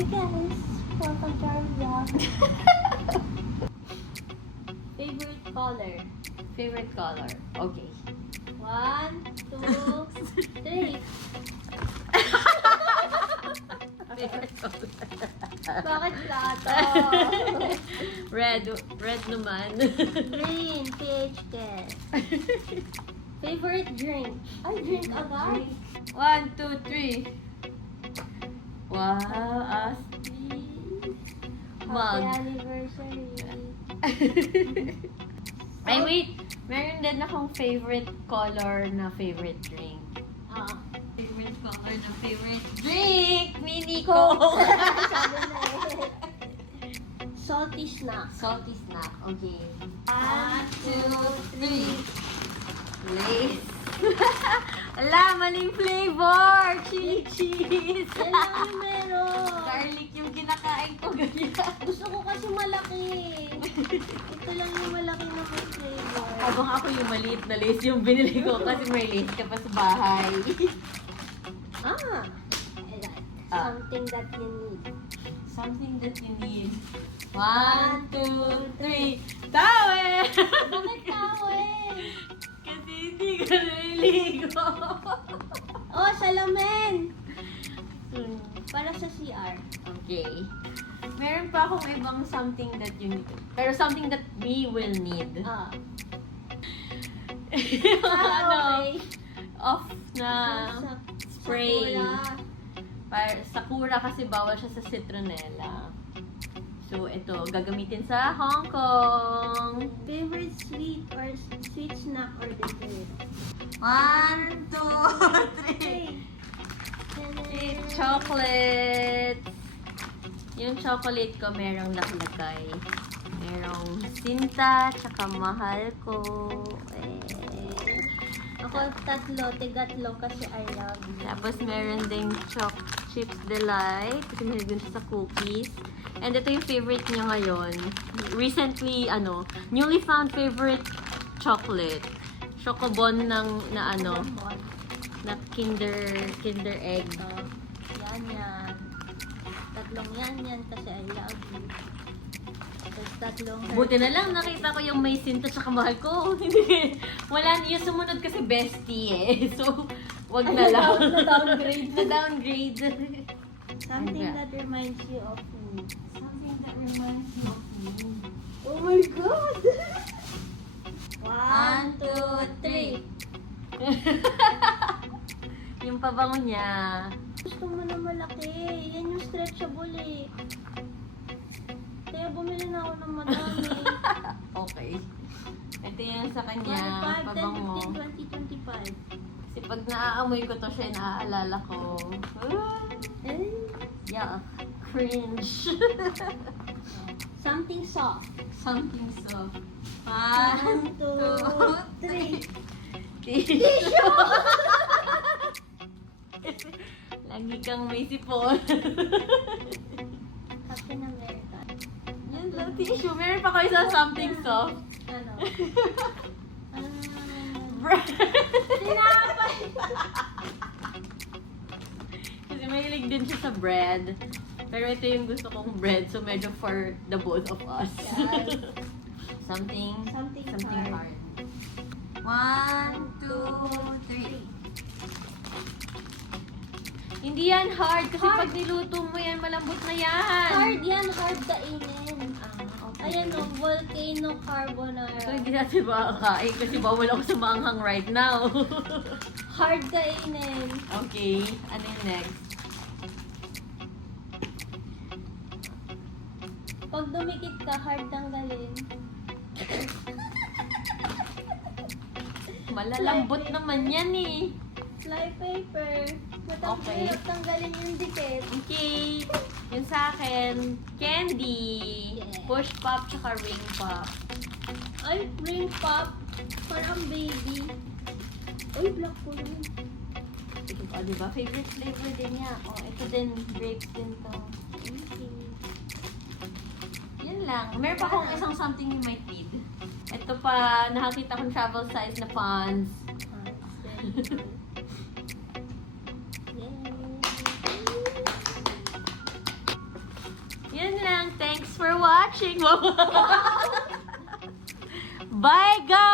Hi guys, welcome to our vlog. Favorite color? Favorite color. Okay. 1, 2, 3. Favorite color. Bakit plato? Red. Red naman. Green, PH Ken. Favorite drink? Ay, drink agad. 1, 2, 3. Wow, Asti. Happy Mug. anniversary. Ay, wait. Meron din akong favorite color na favorite drink. Ah, Favorite color na favorite drink! Mini Coke. Coke! Sabi na eh. Salty snack. Salty snack. Okay. 1, 2, 3. Lace. Ala, maling flavor! Chili cheese! Yan lang yung meron. Garlic yung kinakain ko ganyan. Gusto ko kasi malaki. Ito lang yung malaki na may flavor. Habang ako yung maliit na lace yung binili ko kasi may lace ka pa sa bahay. Ah! Something that you need. Something that you need. 1, 2, 3. Towel! Bakit towel? Kasi hindi ka naliligo. Oh, salamin! Para sa CR. Okay. Meron pa akong ibang something that you need. Pero something that we will need. Ah. Ano? Okay. Off na Sa- spray. Sakura. Sakura kasi bawal siya sa citronella. So, ito, gagamitin sa Hong Kong. Favorite sweet or sweet snack or dessert? 1, 2, 3. Hey. Chocolate. Yung chocolate ko merong laklakay. Merong Sinta, tsaka mahal ko. Ako tigatlo kasi I love you. Tapos meron ding Chips Delight. Kasi meron din siya sa cookies. And ito yung favorite niya ngayon. Recently, newly found favorite chocolate. Chocobon na Kinder Egg. Yan. Tatlong yan kasi I love you. Tapos tatlong Buti na lang nakita ko yung may Sinta tsaka mahal ko. Hindi. Wala niyo sumunod kasi bestie eh. So, wag na lang. Na-downgrade. Na-downgrade. Something that reminds you of me. Something that reminds you of me. Oh my God! 1, 2, 3. Yung pabango niya. Gusto mo na malaki. Yan yung stretchable eh. Kaya bumili na ako ng madami. Okay. Ito yung sa kanya, 25, pabango. 10, 15, 20, 25. Kasi pag naaamoy ko to siya, naaalala ko. Eh? Yeah. Cringe. Something soft. Something soft. 1, 2, 3. Tissue! Lagi kang may sipon. Captain America. Yan lang, tissue. Meron pa kayo sa something soft. Ano? Bread. Tinapay! Kasi mahilig din siya sa bread. Pero ito yung gusto kong bread. So medyo for the both of us. Yes. Something hard. 1, 2, 3. Hindi yan hard. Kasi Hard. pag niluto mo yan, malambot na yan. Hard yan, hard kainin. Okay. Ayan o, volcano carbonara. So, hindi natin makakain kasi bawal ako sa maanghang right now. Hard kainin. Okay. Ano yung next? Pag dumikit ka, hard tanggalin. Malalambot naman yan eh. Fly paper. Okay. Matanggalin tanggalin yung dikit. Okay. Yun sa akin, candy. Yeah. Push pop tsaka ring pop. Ay, ring pop. Parang baby. Ay, black po yun. O, diba? Favorite flavor din niya. O, ito din. Grapes din to. Easy. Yun lang. Meron pa akong isang something you might need. Ito pa, nakakita kong travel size na pants. lang. Thanks for watching. Bye, guys!